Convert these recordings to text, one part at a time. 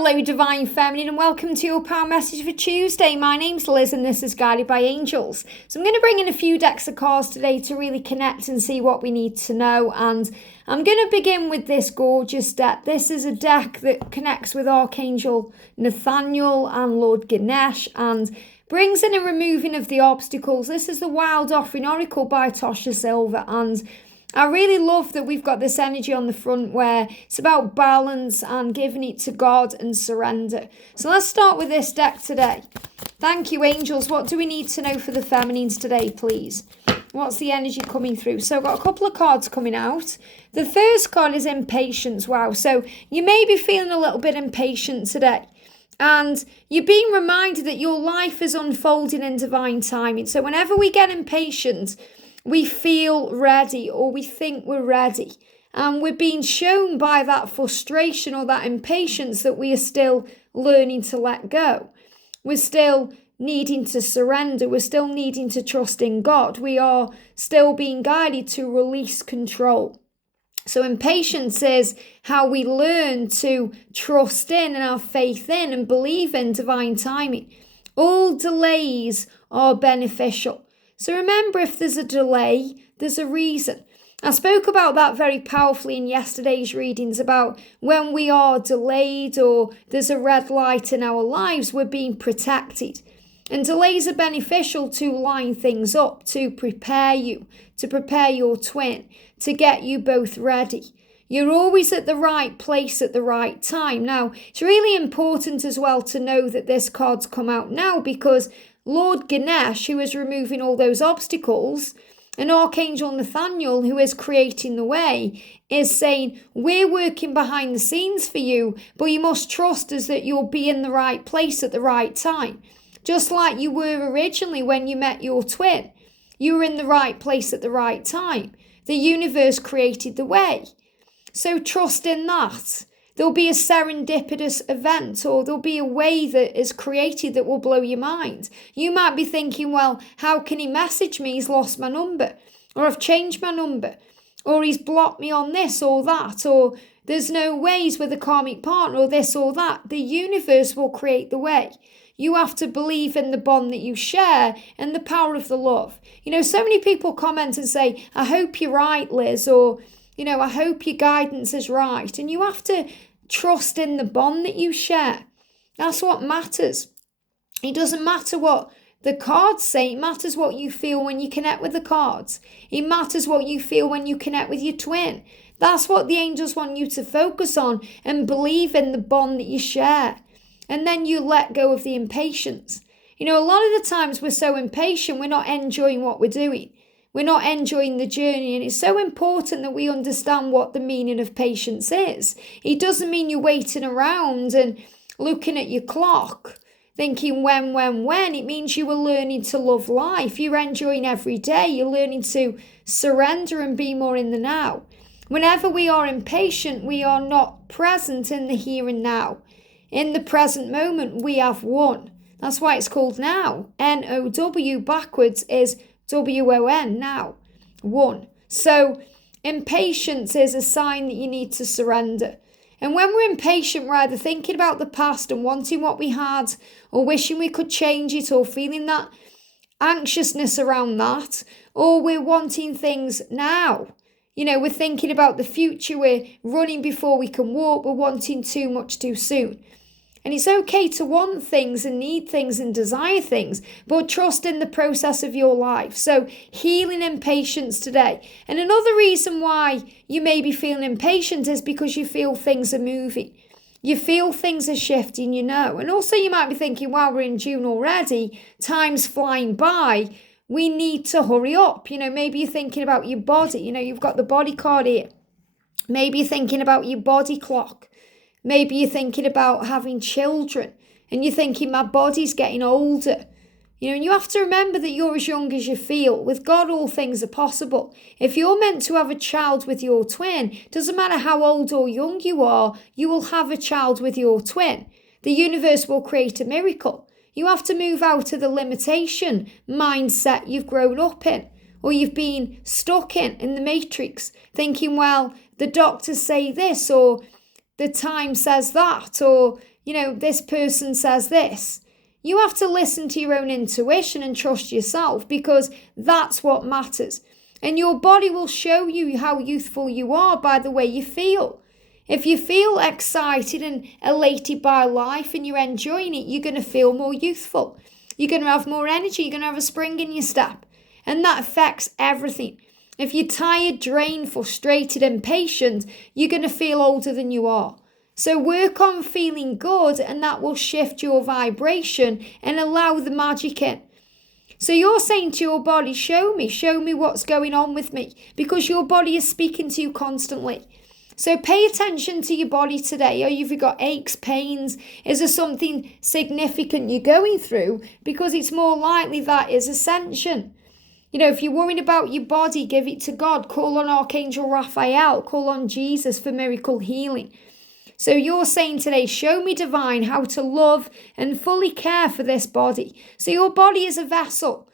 Hello, Divine Feminine, and welcome to your Power Message for Tuesday. My name's Liz, and this is Guided by Angels. So I'm going to bring in a few decks of cards today to really connect and see what we need to know. And I'm going to begin with this gorgeous deck. This is a deck that connects with Archangel Nathaniel and Lord Ganesh and brings in a removing of the obstacles. This is the Wild Offering Oracle by Tosha Silver, and I really love that we've got this energy on the front where it's about balance and giving it to God and surrender. So let's start with this deck today. Thank you, angels. What do we need to know for the feminines today, please? What's the energy coming through? So I've got a couple of cards coming out. The first card is impatience. Wow. So you may be feeling a little bit impatient today. And you're being reminded that your life is unfolding in divine timing. So whenever we get impatient, we feel ready or we think we're ready. And we're being shown by that frustration or that impatience that we are still learning to let go. We're still needing to surrender. We're still needing to trust in God. We are still being guided to release control. So impatience is how we learn to trust in and have faith in and believe in divine timing. All delays are beneficial. So remember, if there's a delay, there's a reason. I spoke about that very powerfully in yesterday's readings about when we are delayed or there's a red light in our lives, we're being protected. And delays are beneficial to line things up, to prepare you, to prepare your twin, to get you both ready. You're always at the right place at the right time. Now, it's really important as well to know that this card's come out now because Lord Ganesh, who is removing all those obstacles, and Archangel Nathaniel, who is creating the way, is saying, we're working behind the scenes for you, but you must trust us that you'll be in the right place at the right time. Just like you were originally when you met your twin. You were in the right place at the right time. The universe created the way. So trust in that. There'll be a serendipitous event or there'll be a way that is created that will blow your mind. You might be thinking, well, how can he message me? He's lost my number, or I've changed my number, or he's blocked me on this or that, or there's no ways with a karmic partner or this or that. The universe will create the way. You have to believe in the bond that you share and the power of the love. You know, so many people comment and say, I hope you're right, Liz, or, you know, I hope your guidance is right. And you have to trust in the bond that you share. That's what matters. It doesn't matter what the cards say. It matters what you feel when you connect with the cards. It matters what you feel when you connect with your twin. That's what the angels want you to focus on and believe in the bond that you share. And then you let go of the impatience. You know, a lot of the times we're so impatient, we're not enjoying what we're doing. We're not enjoying the journey, and it's so important that we understand what the meaning of patience is. It doesn't mean you're waiting around and looking at your clock, thinking when. It means you are learning to love life. You're enjoying every day. You're learning to surrender and be more in the now. Whenever we are impatient, we are not present in the here and now. In the present moment, we have won. That's why it's called now. N-O-W backwards is W-O-N, now, one. So impatience is a sign that you need to surrender. And when we're impatient, we're either thinking about the past and wanting what we had, or wishing we could change it, or feeling that anxiousness around that, or we're wanting things now. You know, we're thinking about the future, we're running before we can walk, we're wanting too much too soon. And it's okay to want things and need things and desire things, but trust in the process of your life. So healing impatience today. And another reason why you may be feeling impatient is because you feel things are moving. You feel things are shifting, you know. And also you might be thinking, wow, we're in June already. Time's flying by. We need to hurry up. You know, maybe you're thinking about your body. You know, you've got the body card here. Maybe you're thinking about your body clock. Maybe you're thinking about having children and you're thinking my body's getting older. You know, and you have to remember that you're as young as you feel. With God, all things are possible. If you're meant to have a child with your twin, doesn't matter how old or young you are, you will have a child with your twin. The universe will create a miracle. You have to move out of the limitation mindset you've grown up in, or you've been stuck in the matrix, thinking, well, the doctors say this, or the time says that, or, this person says this. You have to listen to your own intuition and trust yourself, because that's what matters. And your body will show you how youthful you are by the way you feel. If you feel excited and elated by life and you're enjoying it, you're going to feel more youthful. You're going to have more energy. You're going to have a spring in your step. And that affects everything. If you're tired, drained, frustrated, impatient, you're going to feel older than you are. So work on feeling good, and that will shift your vibration and allow the magic in. So you're saying to your body, show me what's going on with me, because your body is speaking to you constantly. So pay attention to your body today. Or have you got aches, pains? Is there something significant you're going through? Because it's more likely that is ascension. If you're worried about your body, give it to God. Call on Archangel Raphael. Call on Jesus for miracle healing. So you're saying today, show me, divine, how to love and fully care for this body. So your body is a vessel.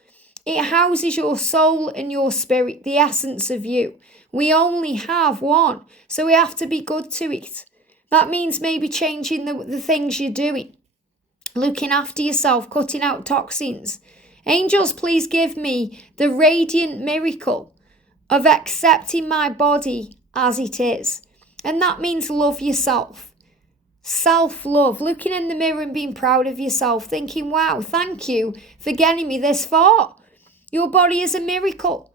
It houses your soul and your spirit, the essence of you. We only have one, so we have to be good to it. That means maybe changing the things you're doing, looking after yourself, cutting out toxins. Angels, please give me the radiant miracle of accepting my body as it is. And that means love yourself. Self-love, looking in the mirror and being proud of yourself, thinking, wow, thank you for getting me this far. Your body is a miracle.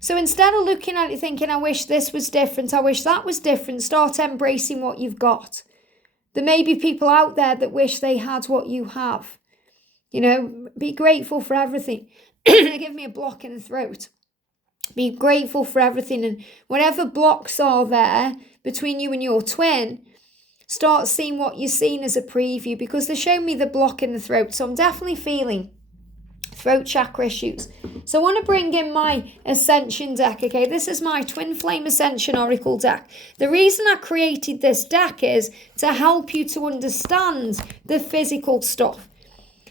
So instead of looking at it thinking, I wish this was different, I wish that was different, start embracing what you've got. There may be people out there that wish they had what you have. Be grateful for everything. Give me a block in the throat. Be grateful for everything, and whatever blocks are there between you and your twin, start seeing what you're seeing as a preview, because they're showing me the block in the throat. So I'm definitely feeling throat chakra issues. So I want to bring in my Ascension deck, okay? This is my Twin Flame Ascension Oracle deck. The reason I created this deck is to help you to understand the physical stuff.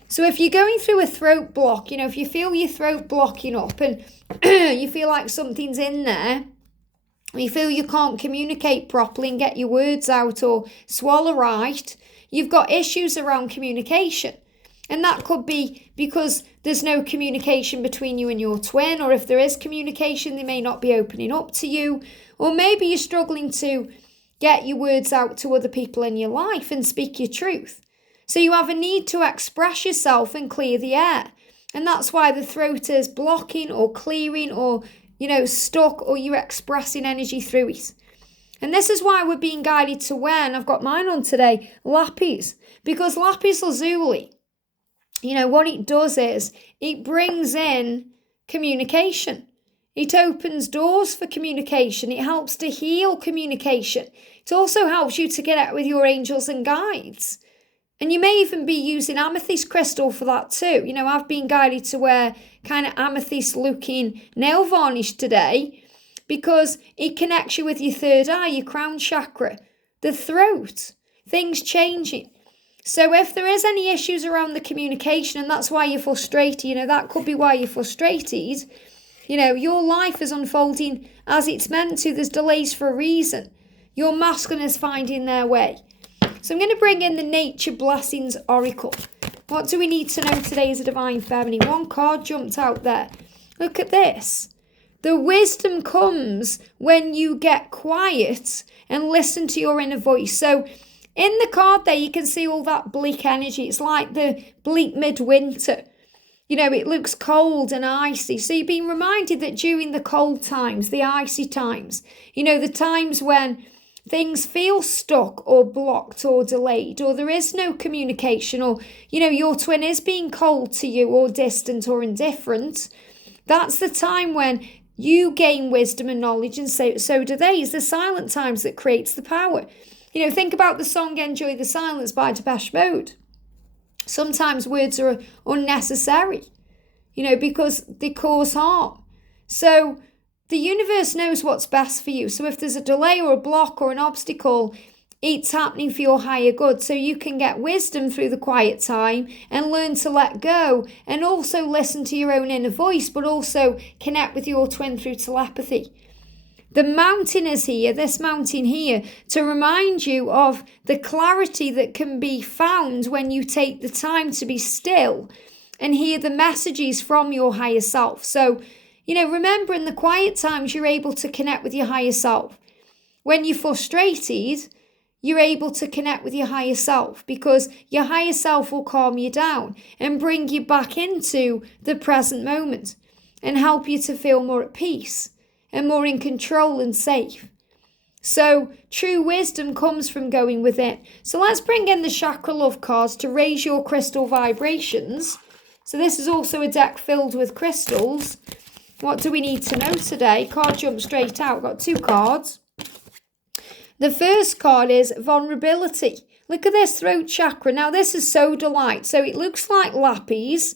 So if you're going through a throat block, if you feel your throat blocking up and you feel like something's in there, you feel you can't communicate properly and get your words out or swallow right, you've got issues around communication. And that could be because there's no communication between you and your twin, or if there is communication, they may not be opening up to you, or maybe you're struggling to get your words out to other people in your life and speak your truth. So you have a need to express yourself and clear the air. And that's why the throat is blocking or clearing or, stuck, or you're expressing energy through it. And this is why we're being guided to wear, and I've got mine on today, lapis. Because lapis lazuli, what it does is it brings in communication. It opens doors for communication. It helps to heal communication. It also helps you to get out with your angels and guides. And you may even be using amethyst crystal for that too. I've been guided to wear kind of amethyst looking nail varnish today because it connects you with your third eye, your crown chakra, the throat, things changing. So if there is any issues around the communication, and that's why you're frustrated, that could be why you're frustrated, your life is unfolding as it's meant to. There's delays for a reason. Your masculine is finding their way. So I'm going to bring in the Nature Blessings Oracle. What do we need to know today as a Divine Feminine? One card jumped out there. Look at this. The wisdom comes when you get quiet and listen to your inner voice. So in the card there, you can see all that bleak energy. It's like the bleak midwinter. It looks cold and icy. So you've been reminded that during the cold times, the icy times, the times when things feel stuck or blocked or delayed, or there is no communication, or, your twin is being cold to you or distant or indifferent, that's the time when you gain wisdom and knowledge, and so do they. It's the silent times that creates the power. Think about the song Enjoy the Silence by Depeche Mode. Sometimes words are unnecessary, because they cause harm. So the universe knows what's best for you. So if there's a delay or a block or an obstacle, it's happening for your higher good. So you can get wisdom through the quiet time and learn to let go, and also listen to your own inner voice, but also connect with your twin through telepathy. The mountain is here, this mountain here, to remind you of the clarity that can be found when you take the time to be still and hear the messages from your higher self. So, remember, in the quiet times, you're able to connect with your higher self. When you're frustrated, you're able to connect with your higher self, because your higher self will calm you down and bring you back into the present moment and help you to feel more at peace and more in control and safe. So true wisdom comes from going within. So let's bring in the chakra love cards to raise your crystal vibrations. So this is also a deck filled with crystals. What do we need to know today? Card jump straight out. We've got 2 cards. The first card is vulnerability. Look at this throat chakra. Now this is sodalite. So it looks like lapis.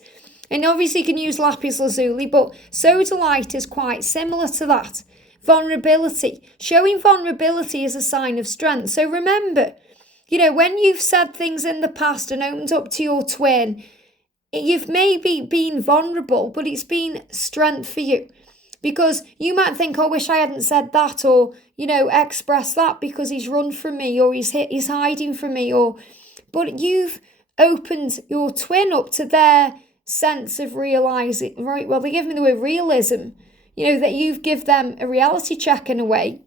And obviously you can use lapis lazuli, but sodalite is quite similar to that. Vulnerability. Showing vulnerability is a sign of strength. So remember, when you've said things in the past and opened up to your twin, you've maybe been vulnerable, but it's been strength for you. Because you might think, I wish I hadn't said that, or, expressed that because he's run from me, or he's hiding from me, but you've opened your twin up to their sense of realising, right? Well, they give me the word realism, that you've give them a reality check in a way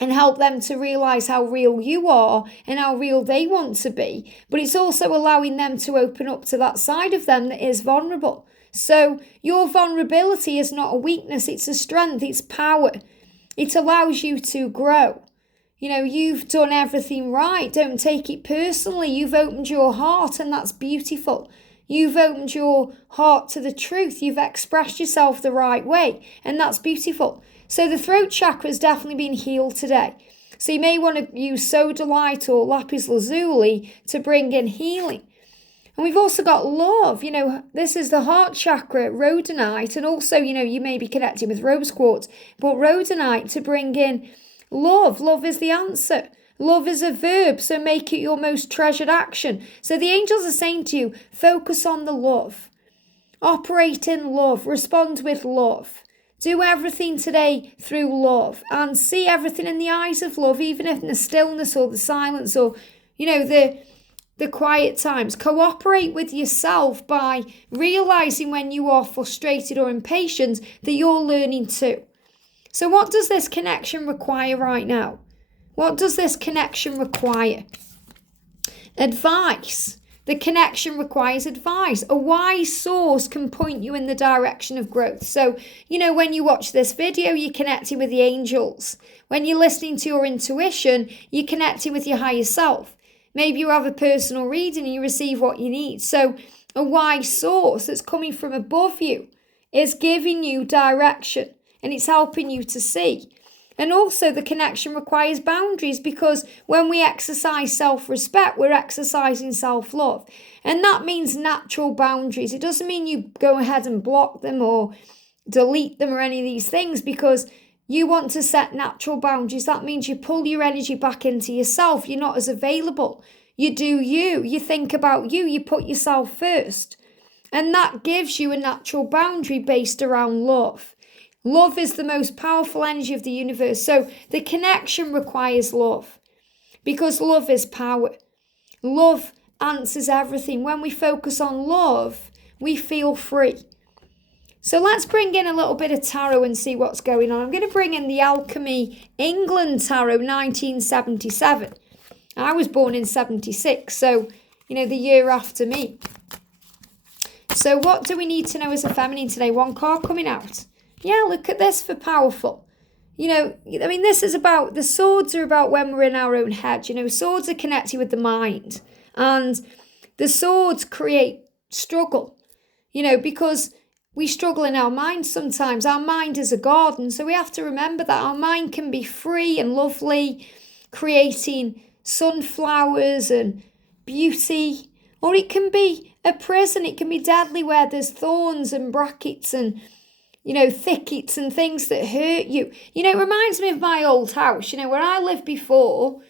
and help them to realise how real you are and how real they want to be. But it's also allowing them to open up to that side of them that is vulnerable. So your vulnerability is not a weakness, it's a strength, it's power. It allows you to grow. You've done everything right. Don't take it personally. You've opened your heart, and that's beautiful. You've opened your heart to the truth. You've expressed yourself the right way, and that's beautiful. So the throat chakra has definitely been healed today. So you may want to use sodalite or lapis lazuli to bring in healing. And we've also got love. This is the heart chakra, rhodonite, and also, you may be connecting with rose quartz, but rhodonite to bring in love. Love is the answer. Love is a verb, so make it your most treasured action. So the angels are saying to you, focus on the love. Operate in love. Respond with love. Do everything today through love and see everything in the eyes of love, even if in the stillness or the silence or, the quiet times. Cooperate with yourself by realising when you are frustrated or impatient that you're learning too. So what does this connection require right now? What does this connection require? Advice. The connection requires advice. A wise source can point you in the direction of growth. So, when you watch this video, you're connecting with the angels. When you're listening to your intuition, you're connecting with your higher self. Maybe you have a personal reading and you receive what you need. So a wise source that's coming from above you is giving you direction and it's helping you to see. And also the connection requires boundaries, because when we exercise self-respect, we're exercising self-love. And that means natural boundaries. It doesn't mean you go ahead and block them or delete them or any of these things, because you want to set natural boundaries. That means you pull your energy back into yourself. You're not as available. You do you. You think about you. You put yourself first. And that gives you a natural boundary based around love. Love is the most powerful energy of the universe. So the connection requires love, because love is power. Love answers everything. When we focus on love, we feel free. So let's bring in a little bit of tarot and see what's going on. I'm going to bring in the Alchemy England Tarot 1977. I was born in 76, so, the year after me. So what do we need to know as a feminine today? One card coming out. Yeah, look at this for powerful. This is about, the swords are about when we're in our own head. Swords are connected with the mind. And the swords create struggle, because we struggle in our mind sometimes. Our mind is a garden, so we have to remember that our mind can be free and lovely, creating sunflowers and beauty, or it can be a prison. It can be deadly, where there's thorns and brackets and, thickets and things that hurt you. It reminds me of my old house, where I lived before.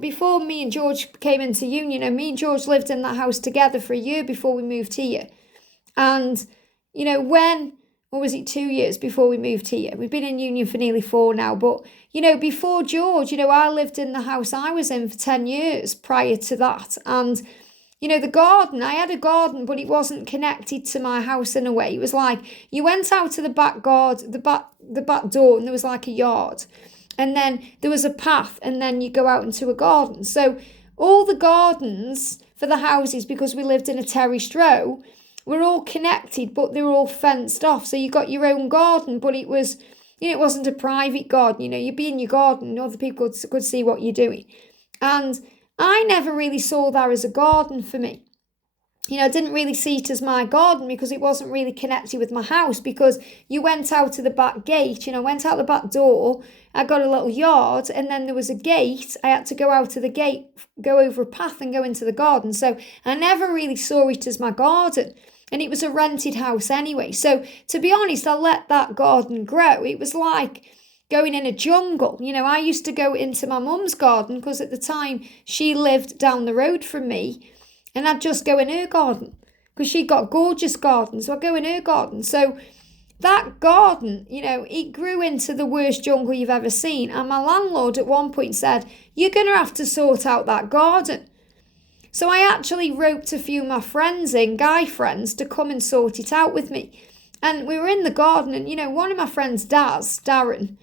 Before me and George came into union, me and George lived in that house together for a year before we moved here. And when or was it 2 years before we moved here? We've been in union for nearly 4 now, but, before George, I lived in the house I was in for 10 years prior to that. And, the garden, I had a garden, but it wasn't connected to my house in a way. It was like, you went out to the back garden, the back door, and there was like a yard. And then there was a path, and then you go out into a garden. So all the gardens for the houses, because we lived in a terraced row, were all connected, but they were all fenced off. So you got your own garden, but it was, it wasn't a private garden. You'd be in your garden and other people could see what you're doing. And I never really saw that as a garden for me. I didn't really see it as my garden because it wasn't really connected with my house, because you went out to the back gate, went out the back door, I got a little yard, and then there was a gate. I had to go out to the gate, go over a path and go into the garden. So I never really saw it as my garden. And it was a rented house anyway. So to be honest, I let that garden grow. It was like going in a jungle. I used to go into my mum's garden because at the time she lived down the road from me. And I'd just go in her garden because she got a gorgeous garden. So I'd go in her garden. So that garden, it grew into the worst jungle you've ever seen. And my landlord at one point said, you're going to have to sort out that garden. So I actually roped a few of my friends in, guy friends, to come and sort it out with me. And we were in the garden and, one of my friends, Darren,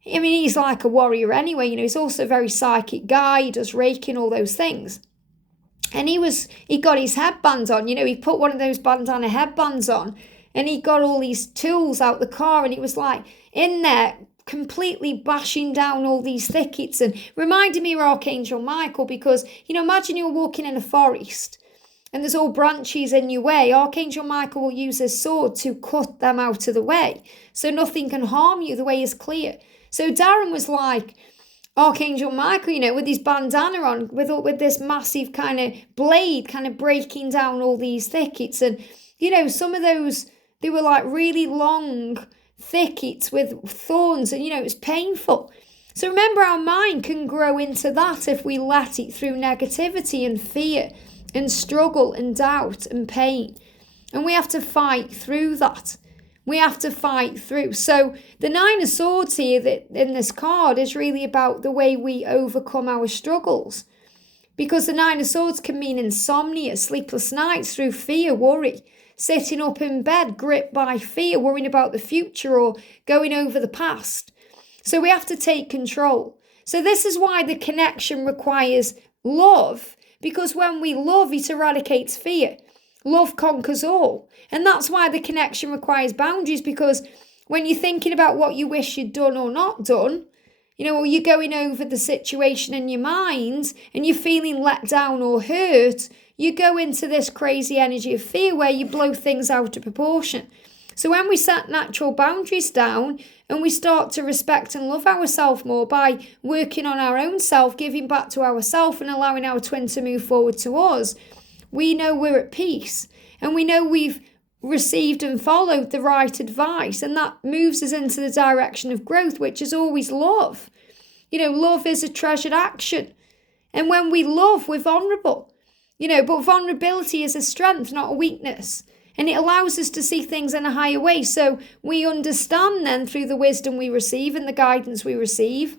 he's like a warrior anyway. He's also a very psychic guy. He does Reiki, all those things. And he got his headband on, he put one of those bandana headbands on, and he got all these tools out the car, and he was like in there completely bashing down all these thickets and reminding me of Archangel Michael, because, imagine you're walking in a forest and there's all branches in your way. Archangel Michael will use his sword to cut them out of the way so nothing can harm you. The way is clear. So Darren was like Archangel Michael, with his bandana on, with this massive kind of blade kind of breaking down all these thickets. And, some of those, they were like really long thickets with thorns, and it was painful. So remember, our mind can grow into that if we let it, through negativity and fear and struggle and doubt and pain. And we have to fight through that. We have to fight through. So the Nine of Swords here that in this card is really about the way we overcome our struggles. Because the Nine of Swords can mean insomnia, sleepless nights through fear, worry, sitting up in bed, gripped by fear, worrying about the future or going over the past. So we have to take control. So this is why the connection requires love, because when we love, it eradicates fear. Love conquers all. And that's why the connection requires boundaries, because when you're thinking about what you wish you'd done or not done, or you're going over the situation in your mind and you're feeling let down or hurt, you go into this crazy energy of fear where you blow things out of proportion. So when we set natural boundaries down and we start to respect and love ourselves more by working on our own self, giving back to ourselves and allowing our twin to move forward to us, we know we're at peace and we know we've received and followed the right advice, and that moves us into the direction of growth, which is always love. Love is a treasured action. And when we love, we're vulnerable. But vulnerability is a strength, not a weakness. And it allows us to see things in a higher way. So we understand then, through the wisdom we receive and the guidance we receive,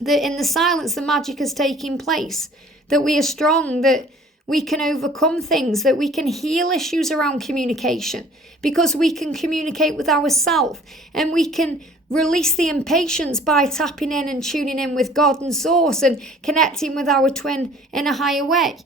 that in the silence, the magic is taking place, that we are strong, that we can overcome things, that we can heal issues around communication, because we can communicate with ourselves, and we can release the impatience by tapping in and tuning in with God and Source and connecting with our twin in a higher way,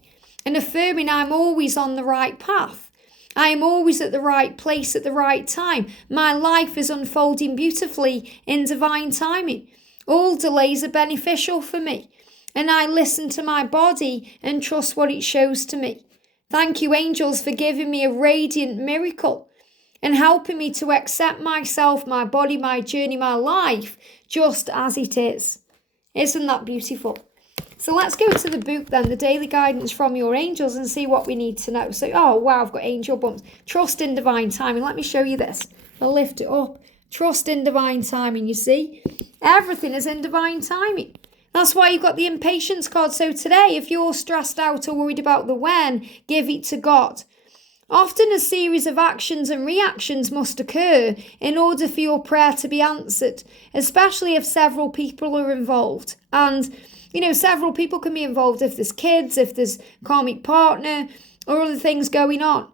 and affirming I'm always on the right path. I am always at the right place at the right time. My life is unfolding beautifully in divine timing. All delays are beneficial for me. And I listen to my body and trust what it shows to me. Thank you, angels, for giving me a radiant miracle and helping me to accept myself, my body, my journey, my life, just as it is. Isn't that beautiful? So let's go to the book then, the daily guidance from your angels, and see what we need to know. So, oh, wow, I've got angel bumps. Trust in divine timing. Let me show you this. I'll lift it up. Trust in divine timing, you see. Everything is in divine timing. That's why you've got the impatience card. So today, if you're stressed out or worried about the when, give it to God. Often a series of actions and reactions must occur in order for your prayer to be answered, especially if several people are involved. And, several people can be involved if there's kids, if there's karmic partner, or other things going on.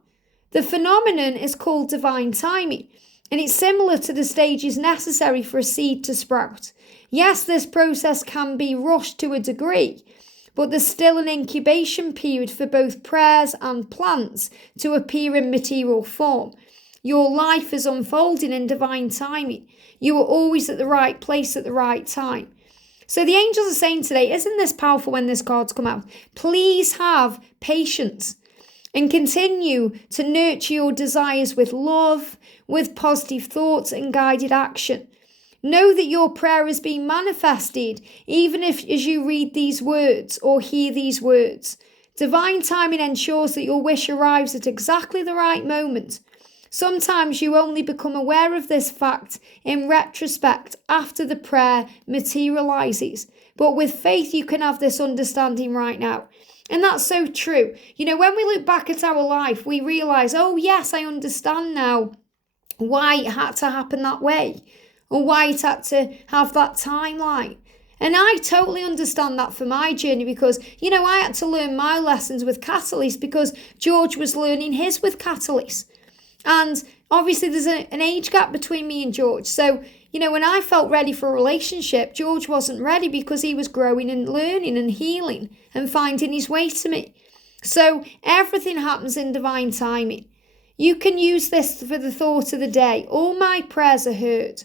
The phenomenon is called divine timing, and it's similar to the stages necessary for a seed to sprout. Yes, this process can be rushed to a degree, but there's still an incubation period for both prayers and plants to appear in material form. Your life is unfolding in divine timing. You are always at the right place at the right time. So the angels are saying today, isn't this powerful when this card's come out? Please have patience and continue to nurture your desires with love, with positive thoughts and guided action. Know that your prayer is being manifested, even if as you read these words or hear these words. Divine timing ensures that your wish arrives at exactly the right moment. Sometimes you only become aware of this fact in retrospect after the prayer materializes. But with faith, you can have this understanding right now. And that's so true. When we look back at our life, we realize, oh yes, I understand now why it had to happen that way, or why it had to have that timeline. And I totally understand that for my journey because, I had to learn my lessons with Catalyst because George was learning his with Catalyst. And obviously there's an age gap between me and George. So, when I felt ready for a relationship, George wasn't ready because he was growing and learning and healing and finding his way to me. So everything happens in divine timing. You can use this for the thought of the day. All my prayers are heard.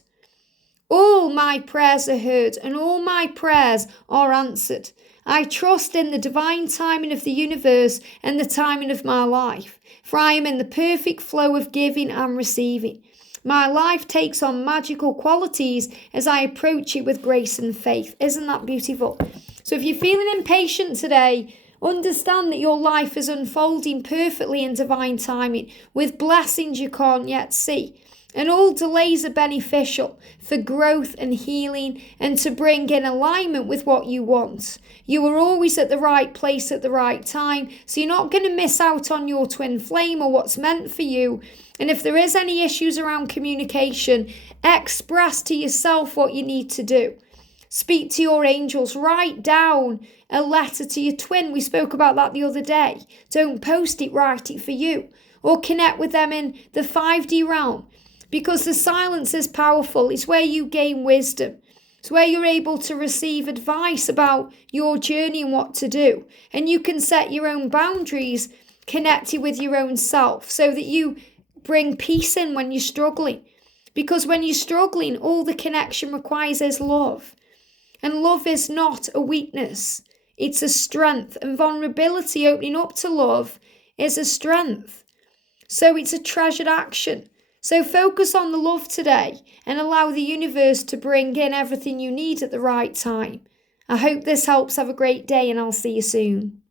All my prayers are heard and all my prayers are answered. I trust in the divine timing of the universe and the timing of my life, for I am in the perfect flow of giving and receiving. My life takes on magical qualities as I approach it with grace and faith. Isn't that beautiful? So if you're feeling impatient today, understand that your life is unfolding perfectly in divine timing with blessings you can't yet see. And all delays are beneficial for growth and healing and to bring in alignment with what you want. You are always at the right place at the right time, so you're not going to miss out on your twin flame or what's meant for you. And if there is any issues around communication, express to yourself what you need to do. Speak to your angels. Write down a letter to your twin. We spoke about that the other day. Don't post it, write it for you. Or connect with them in the 5D realm. Because the silence is powerful. It's where you gain wisdom. It's where you're able to receive advice about your journey and what to do. And you can set your own boundaries connected with your own self so that you bring peace in when you're struggling. Because when you're struggling, all the connection requires is love. And love is not a weakness. It's a strength. And vulnerability, opening up to love, is a strength. So it's a treasured action. So focus on the love today and allow the universe to bring in everything you need at the right time. I hope this helps. Have a great day and I'll see you soon.